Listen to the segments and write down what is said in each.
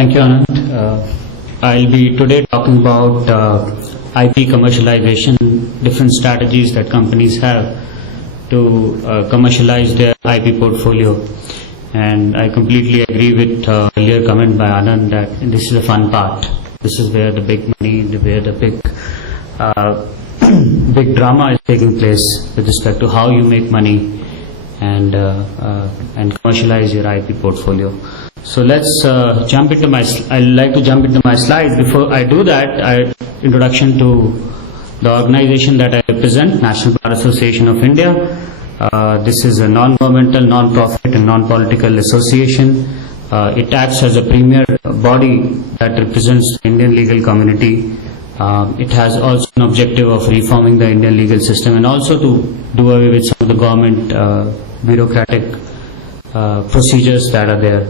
Thank you, Anand. I'll be today talking about IP commercialization, different strategies that companies have to commercialize their IP portfolio. And I completely agree with earlier comment by Anand that this is a fun part. This is where the big money, where the big drama is taking place with respect to how you make money and commercialize your IP portfolio. So let's jump into I'd like to jump into my slides. Before I do that, introduction to the organization that I represent, National Bar Association of India. This is a non-governmental, non-profit and non-political association. It acts as a premier body that represents the Indian legal community. It has also an objective of reforming the Indian legal system and also to do away with some of the government bureaucratic procedures that are there.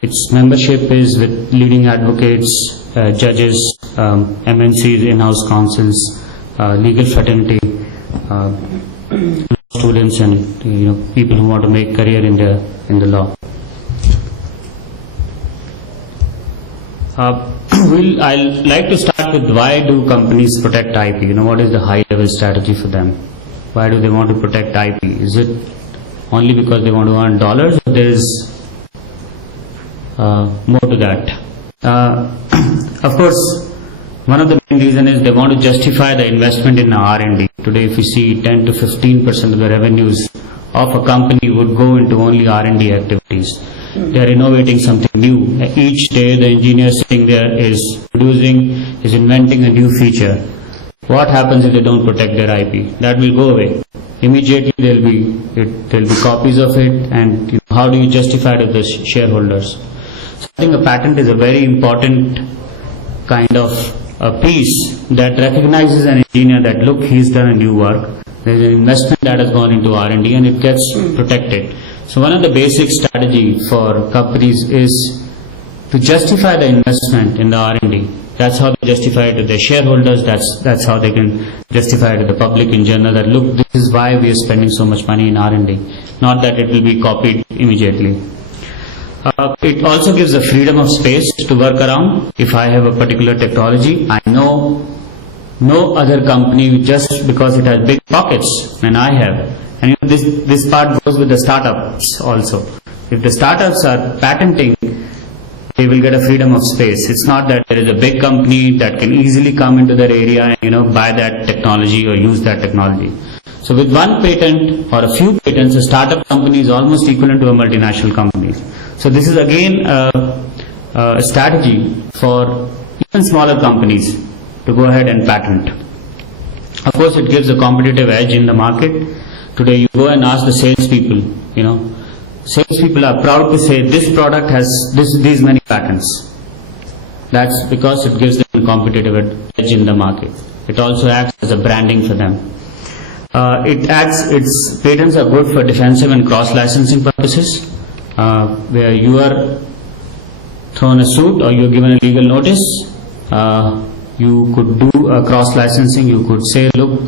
Its membership is with leading advocates, judges, MNCs, in-house counsels, legal fraternity, students, and people who want to make career in the law. I'd like to start with why do companies protect IP? What is the high-level strategy for them? Why do they want to protect IP? Is it only because they want to earn dollars, or there is more to that? Of course, one of the main reasons is they want to justify the investment in R&D. Today, if you see 10 to 15% of the revenues of a company would go into only R&D activities. They are innovating something new. Each day the engineer sitting there is inventing a new feature. What happens if they don't protect their IP? That will go away. Immediately there will be copies of it, and how do you justify it to the shareholders? So I think a patent is a very important kind of a piece that recognizes an engineer that look, he's done a new work. There's an investment that has gone into R&D and it gets protected. So one of the basic strategy for companies is to justify the investment in the R&D. That's how they justify it to their shareholders. That's how they can justify it to the public in general that look, this is why we are spending so much money in R&D. Not that it will be copied immediately. It also gives the freedom of space to work around. If I have a particular technology, I know no other company, just because it has big pockets than I have. And this part goes with the startups also. If the startups are patenting, they will get a freedom of space. It's not that there is a big company that can easily come into that area and buy that technology or use that technology. So with one patent or a few patents, a startup company is almost equivalent to a multinational company. So this is again a strategy for even smaller companies to go ahead and patent. Of course, it gives a competitive edge in the market. Today you go and ask the salespeople, salespeople are proud to say this product has these many patents. That's because it gives them a competitive edge in the market. It also acts as a branding for them. Its patents are good for defensive and cross-licensing purposes, where you are thrown a suit or you are given a legal notice. You could do a cross-licensing. You could say, look,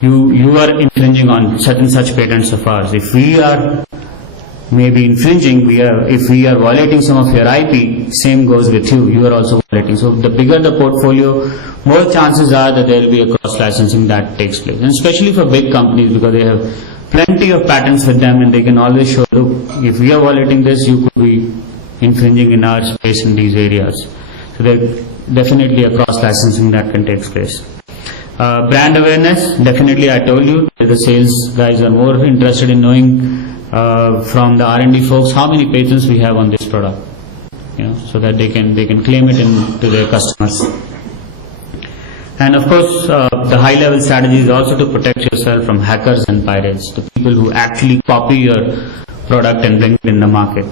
you are infringing on such and such patents of ours. If we are maybe infringing, if we are violating some of your IP, same goes with you. You are also violating. So the bigger the portfolio, more chances are that there will be a cross-licensing that takes place. And especially for big companies, because they have plenty of patents with them and they can always show, look, if we are violating this, you could be infringing in our space in these areas. So there's definitely a cross-licensing that can take place. Brand awareness, definitely I told you, the sales guys are more interested in knowing from the R&D folks how many patents we have on this product, so that they can claim it to their customers. And of course, the high-level strategy is also to protect yourself from hackers and pirates, the people who actually copy your product and bring it in the market.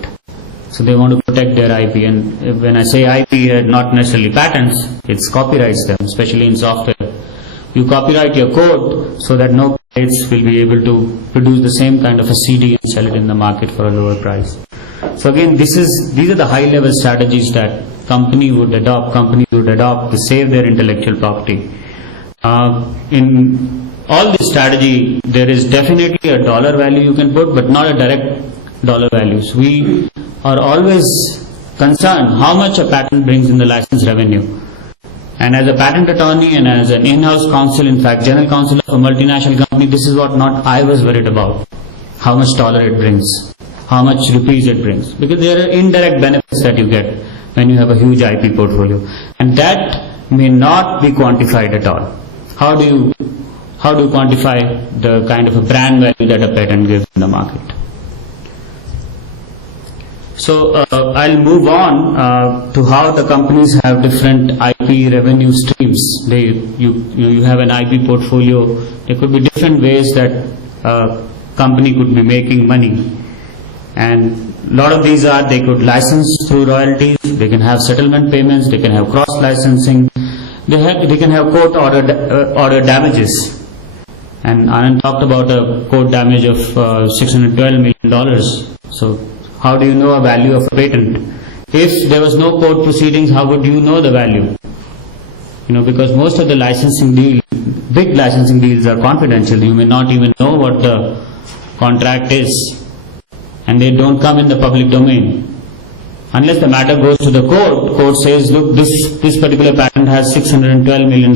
So they want to protect their IP, and when I say IP, not necessarily patents, it's copyrights them, especially in software. You copyright your code so that no pirates will be able to produce the same kind of a CD and sell it in the market for a lower price. So again, these are the high-level strategies that companies would adopt to save their intellectual property. In all this strategy, there is definitely a dollar value you can put, but not a direct dollar values. We are always concerned how much a patent brings in the license revenue. And as a patent attorney and as an in-house counsel, in fact, general counsel of a multinational company, this is what not I was worried about. How much dollar it brings, how much rupees it brings. Because there are indirect benefits that you get when you have a huge IP portfolio. And that may not be quantified at all. How do you quantify the kind of a brand value that a patent gives in the market? So I'll move on to how the companies have different IP revenue streams. You have an IP portfolio. There could be different ways that a company could be making money, and a lot of these are, they could license through royalties, they can have settlement payments, they can have cross licensing, they can have court order damages. And Anand talked about a court damage of $612 million. So how do you know a value of a patent? If there was no court proceedings, how would you know the value? Because most of the licensing deals, big licensing deals, are confidential. You may not even know what the contract is, and they don't come in the public domain. Unless the matter goes to the court says, look, this particular patent has $612 million.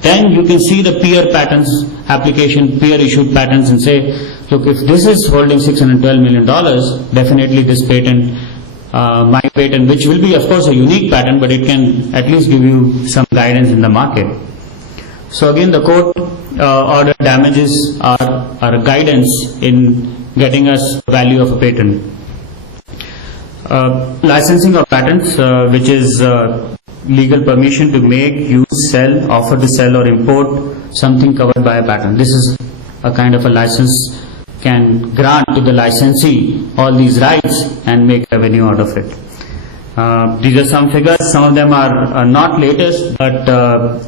Then you can see the peer patents application, peer issued patents, and say, look, if this is holding $612 million, definitely this patent, my patent, which will be of course a unique patent, but it can at least give you some guidance in the market. So again, the court order damages are a guidance in getting us the value of a patent. Licensing of patents, which is legal permission to make, use, sell, offer to sell or import something covered by a patent. This is a kind of a license, can grant to the licensee all these rights and make revenue out of it. These are some figures. Some of them are not latest, but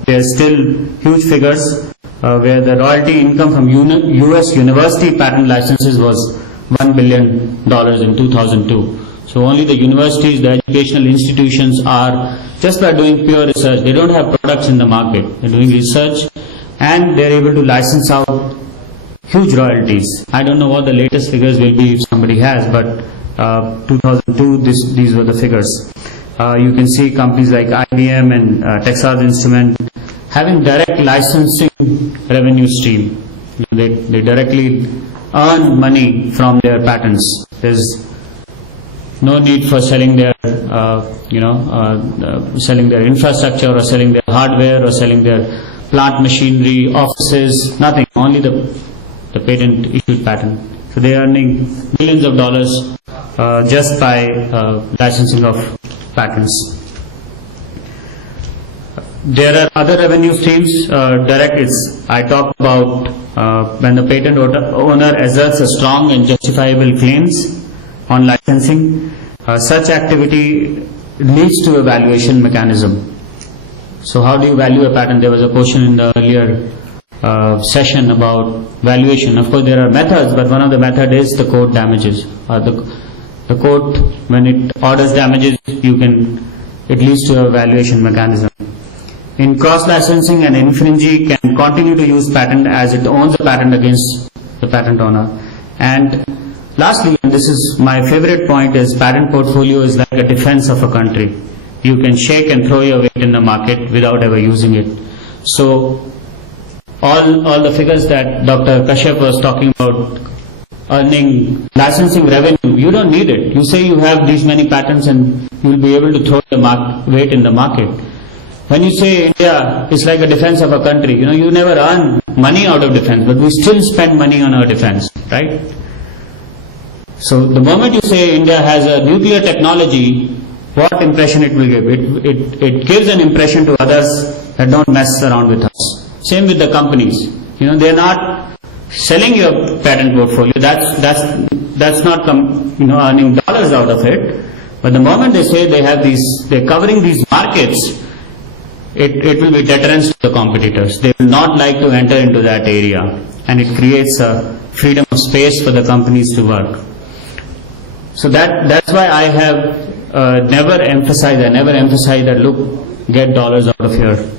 they are still huge figures, where the royalty income from US university patent licenses was $1 billion in 2002. So only the universities, the educational institutions are, just by doing pure research, they don't have products in the market, they're doing research and they're able to license out huge royalties. I don't know what the latest figures will be if somebody has, but 2002, these were the figures. You can see companies like IBM and Texas Instruments having direct licensing revenue stream. They directly earn money from their patents. There's no need for selling their, selling their infrastructure or selling their hardware or selling their plant machinery, offices, nothing. Only the patent issued patent. So they are earning millions of dollars just by licensing of patents. There are other revenue streams. Direct, I talked about when the patent owner asserts a strong and justifiable claims on licensing. Such activity leads to a valuation mechanism. So how do you value a patent? There was a question in the earlier session about valuation. Of course there are methods, but one of the methods is the court damages. The court, when it orders damages, it leads to a valuation mechanism. In cross-licensing, an infringee can continue to use patent as it owns the patent against the patent owner. And lastly, and this is my favorite point, is patent portfolio is like a defense of a country. You can shake and throw your weight in the market without ever using it. So all the figures that Dr. Kashyap was talking about, earning licensing revenue, you don't need it. You say you have these many patents and you will be able to throw the weight in the market. When you say India is like a defense of a country, you never earn money out of defense, but we still spend money on our defense, right? So the moment you say India has a nuclear technology, what impression it will give? It gives an impression to others that don't mess around with us. Same with the companies. They're not selling your patent portfolio. That's not earning dollars out of it. But the moment they say they're covering these markets, it will be deterrence to the competitors. They will not like to enter into that area, and it creates a freedom of space for the companies to work. So that's why I have never emphasized that, look, get dollars out of here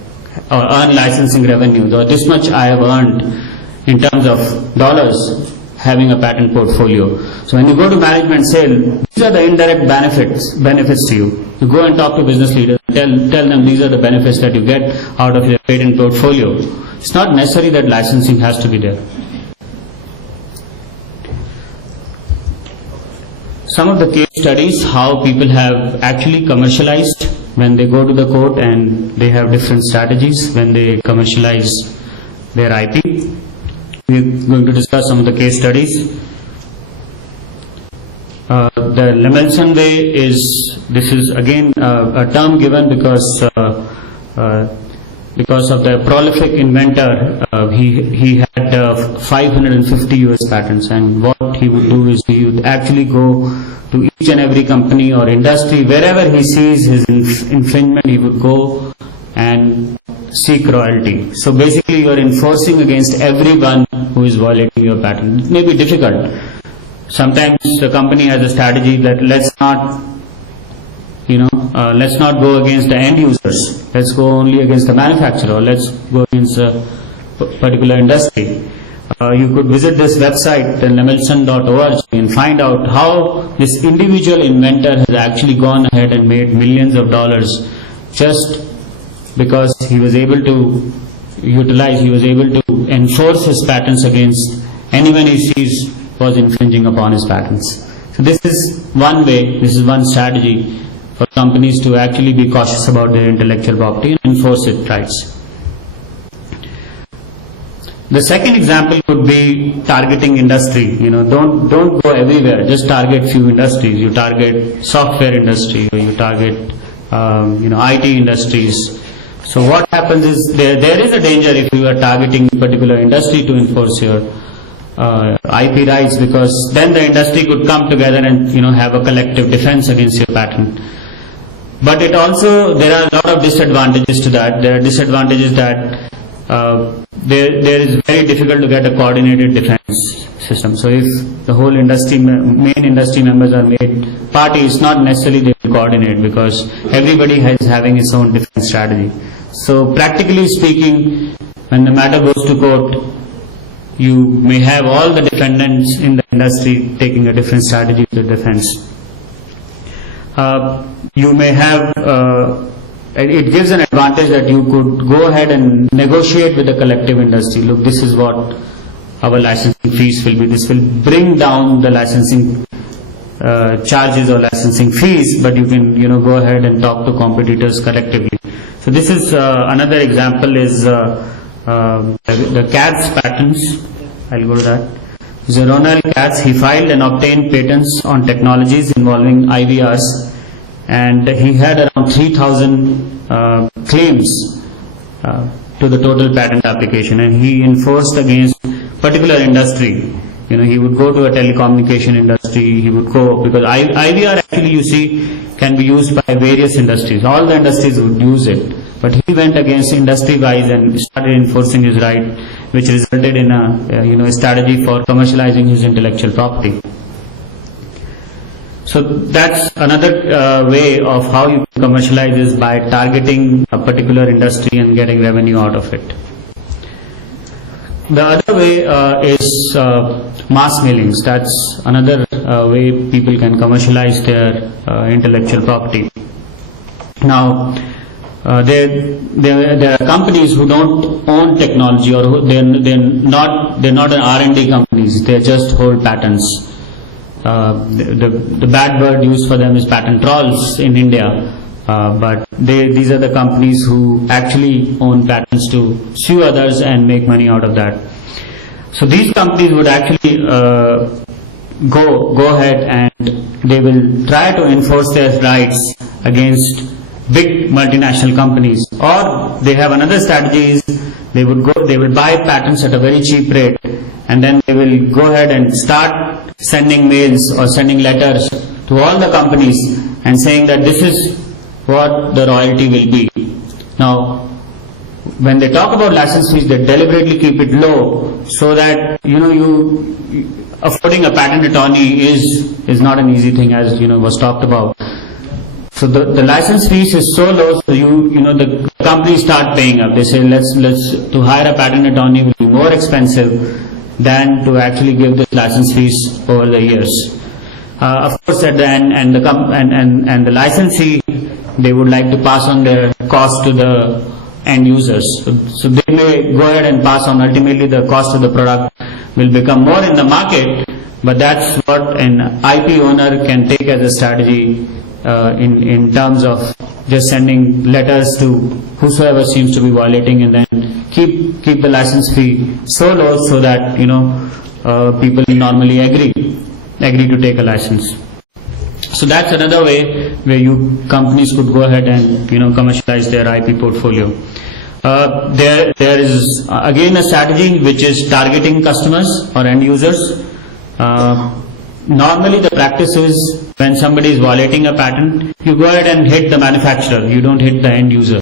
or earn licensing revenue. Though this much I have earned in terms of dollars having a patent portfolio. So when you go to management sale, these are the indirect benefits to you. You go and talk to business leaders, tell them these are the benefits that you get out of your patent portfolio. It's not necessary that licensing has to be there. Some of the case studies, how people have actually commercialized when they go to the court, and they have different strategies when they commercialize their IP. We're going to discuss some of the case studies. The Lemelson way this is again a term given because of the prolific inventor. He had 550 US patents, and what he would do is he would actually go to each and every company or industry, wherever he sees his infringement, he would go and seek royalty. So basically you are enforcing against everyone who is violating your patent. It may be difficult. Sometimes the company has a strategy that let's not go against the end users. Let's go only against the manufacturer. Let's go against a particular industry. You could visit this website, lemelson.org, and find out how this individual inventor has actually gone ahead and made millions of dollars just because he was able to enforce his patents against anyone he sees was infringing upon his patents. So this is one way, this is one strategy for companies to actually be cautious about their intellectual property and enforce its rights. The second example would be targeting industry. Don't go everywhere. Just target few industries. You target software industry, or you target IT industries. So what happens is there is a danger if you are targeting a particular industry to enforce your IP rights, because then the industry could come together and have a collective defense against your patent. But it also, there are a lot of disadvantages to that. There are disadvantages that there is very difficult to get a coordinated defense system. So if the whole industry, main industry members are made parties, not necessarily they will coordinate, because everybody is having its own defense strategy. So practically speaking, when the matter goes to court, you may have all the defendants in the industry taking a different strategy to defense. You may have it gives an advantage that you could go ahead and negotiate with the collective industry. Look, this is what our licensing fees will be. This will bring down the licensing charges or licensing fees, but you can go ahead and talk to competitors collectively. So this is another example is the Katz patents. I'll go to that. Ronald Katz, he filed and obtained patents on technologies involving IVRs, and he had around 3,000 claims to the total patent application, and he enforced against particular industry. He would go to a telecommunication industry, he would go, because IVR actually you see can be used by various industries. All the industries would use it, but he went against industry wise and started enforcing his right, which resulted in a strategy for commercializing his intellectual property. So that's another way of how you commercialize is by targeting a particular industry and getting revenue out of it. The other way is mass mailings. That's another way people can commercialize their intellectual property. Now, there are companies who don't own technology, or they're not an R&D companies. They just hold patents. The bad word used for them is patent trolls in India, but these are the companies who actually own patents to sue others and make money out of that. So these companies would actually go ahead and they will try to enforce their rights against big multinational companies, or they have another strategy is they will buy patents at a very cheap rate, and then they will go ahead and start sending mails or sending letters to all the companies and saying that this is what the royalty will be. Now, when they talk about license fees, they deliberately keep it low so that you affording a patent attorney is not an easy thing, as was talked about. So the license fees is so low, so the companies start paying up. They say to hire a patent attorney will be more expensive than to actually give the license fees over the years. Of course, at the end, and the licensee, they would like to pass on their cost to the end users. So they may go ahead and pass on. Ultimately, the cost of the product will become more in the market, but that's what an IP owner can take as a strategy in terms of just sending letters to whosoever seems to be violating, and then keep the license fee so low so that people normally agree to take a license. So that's another way where companies could go ahead and commercialize their IP portfolio. There is again a strategy which is targeting customers or end users. Normally the practice is, when somebody is violating a patent, you go ahead and hit the manufacturer, you don't hit the end user.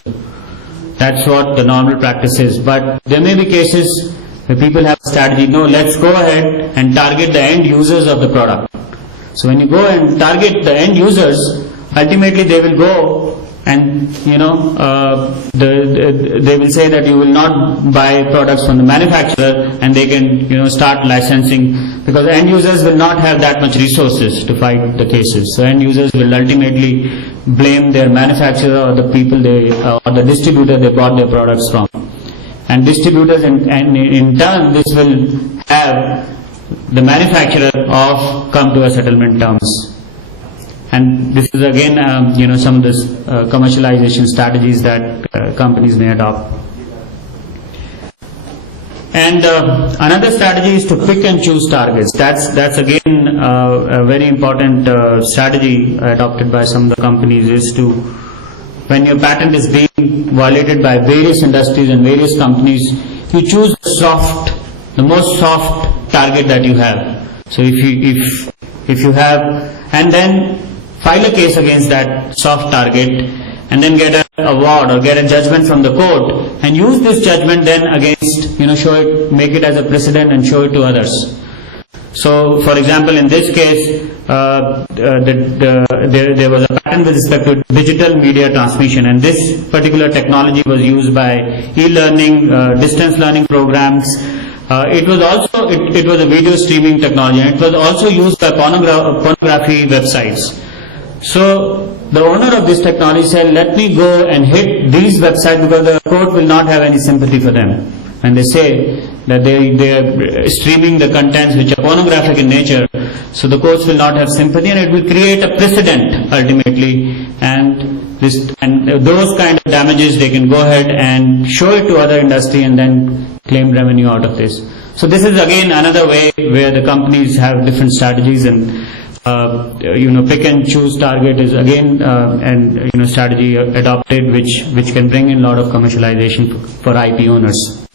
That's what the normal practice is. But there may be cases where people have a strategy, no, let's go ahead and target the end users of the product. So when you go and target the end users, ultimately they will go and they will say that you will not buy products from the manufacturer, and they can start licensing, because end users will not have that much resources to fight the cases. So end users will ultimately blame their manufacturer or the people or the distributor they bought their products from. And distributors and in turn this will have the manufacturer come to a settlement terms. And this is again some of the commercialization strategies that companies may adopt. And another strategy is to pick and choose targets. That's again a very important strategy adopted by some of the companies, is to, when your patent is being violated by various industries and various companies, you choose the most soft target that you have. So if you have, and then file a case against that soft target, and then get an award or get a judgment from the court, and use this judgment then against, make it as a precedent and show it to others. So, for example, in this case, there was a patent with respect to digital media transmission, and this particular technology was used by e-learning, distance learning programs. It was a video streaming technology, and it was also used by pornography websites. So the owner of this technology said, let me go and hit these websites, because the court will not have any sympathy for them. And they say that they are streaming the contents which are pornographic in nature, so the courts will not have sympathy, and it will create a precedent ultimately. And those kind of damages, they can go ahead and show it to other industry and then claim revenue out of this. So this is again another way where the companies have different strategies, and pick and choose target is again strategy adopted which can bring in a lot of commercialization for IP owners.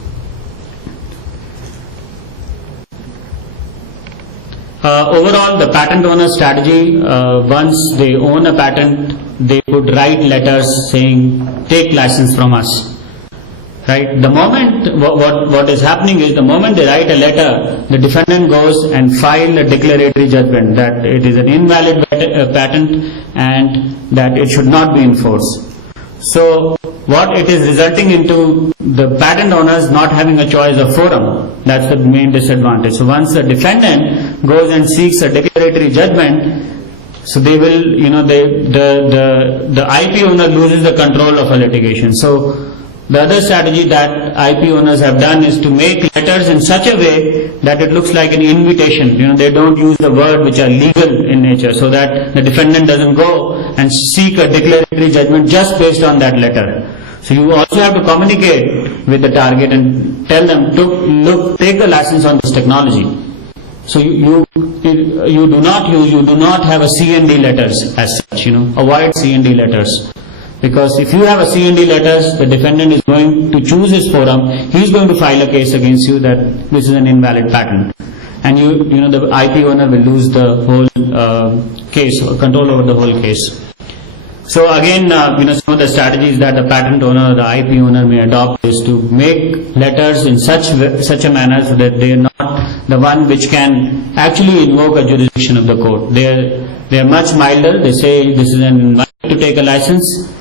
Overall, the patent owner strategy, once they own a patent, they could write letters saying, take license from us. Right? The moment, what is happening is, the moment they write a letter, the defendant goes and file a declaratory judgment that it is an invalid patent and that it should not be enforced. So what it is resulting into, the patent owners not having a choice of forum. That's the main disadvantage. So once the defendant goes and seeks a declaratory judgment, so they will, the IP owner loses the control of a litigation. So the other strategy that IP owners have done is to make letters in such a way that it looks like an invitation. They don't use the word which are legal in nature, so that the defendant doesn't go and seek a declaratory judgment just based on that letter. So you also have to communicate with the target and tell them to look, take the license on this technology. So you do not have a C&D letters as such. Avoid C&D letters. Because if you have a C&D letters, the defendant is going to choose his forum. He is going to file a case against you that this is an invalid patent, and the IP owner will lose the whole case, or control over the whole case. So again, some of the strategies that the patent owner or the IP owner may adopt is to make letters in such a manner so that they are not the one which can actually invoke a jurisdiction of the court. They are much milder. They say this is an invite to take a license,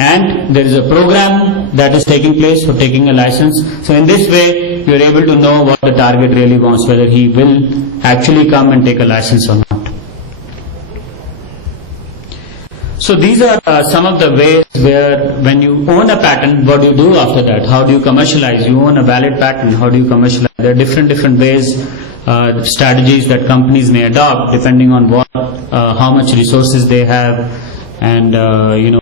and there is a program that is taking place for taking a license. So in this way, you are able to know what the target really wants, whether he will actually come and take a license or not. So these are some of the ways where when you own a patent, what do you do after that? How do you commercialize? You own a valid patent, how do you commercialize? There are different ways, strategies that companies may adopt depending on how much resources they have, and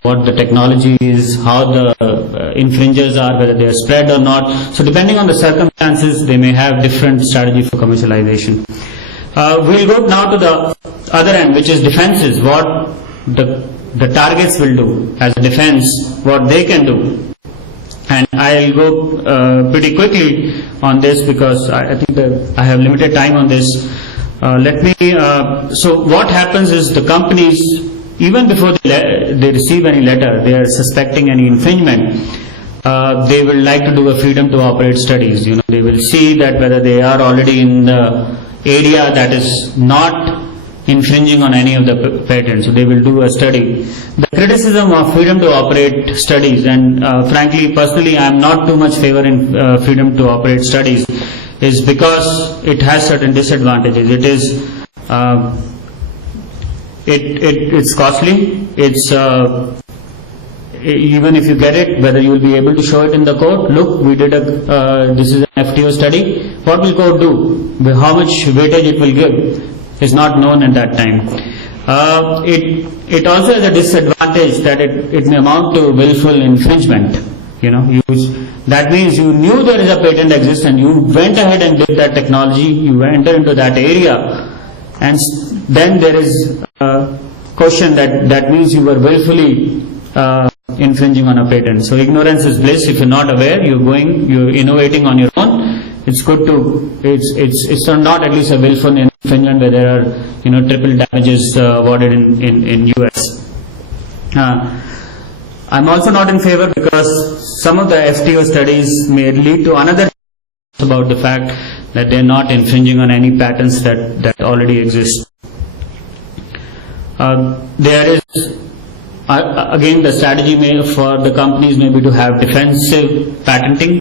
what the technology is, how the infringers are, whether they are spread or not. So depending on the circumstances, they may have different strategy for commercialization. We'll go now to the other end, which is defenses, what the targets will do as a defense, what they can do. And I'll go pretty quickly on this because I think that I have limited time on this. So what happens is the companies, even before they receive any letter, they are suspecting any infringement, they will like to do a freedom to operate studies. They will see that whether they are already in the area that is not infringing on any of the patents. So they will do a study. The criticism of freedom to operate studies, and frankly, personally, I am not too much favor in freedom to operate studies, is because it has certain disadvantages. It is it's costly. It's even if you get it, whether you will be able to show it in the court. Look, we did this is an FTO study. What will court do? How much weightage it will give is not known at that time. It also has a disadvantage that it may amount to willful infringement. That means you knew there is a patent exists and you went ahead and did that technology, you entered into that area, and then there is a question that means you were willfully infringing on a patent. So ignorance is bliss. If you're not aware, you're innovating on your own. It's good to, it's not at least a willful infringement where there are, triple damages awarded in US. I'm also not in favor because some of the FTO studies may lead to another about the fact that they're not infringing on any patents that already exist. There is, again, the strategy for the companies may be to have defensive patenting.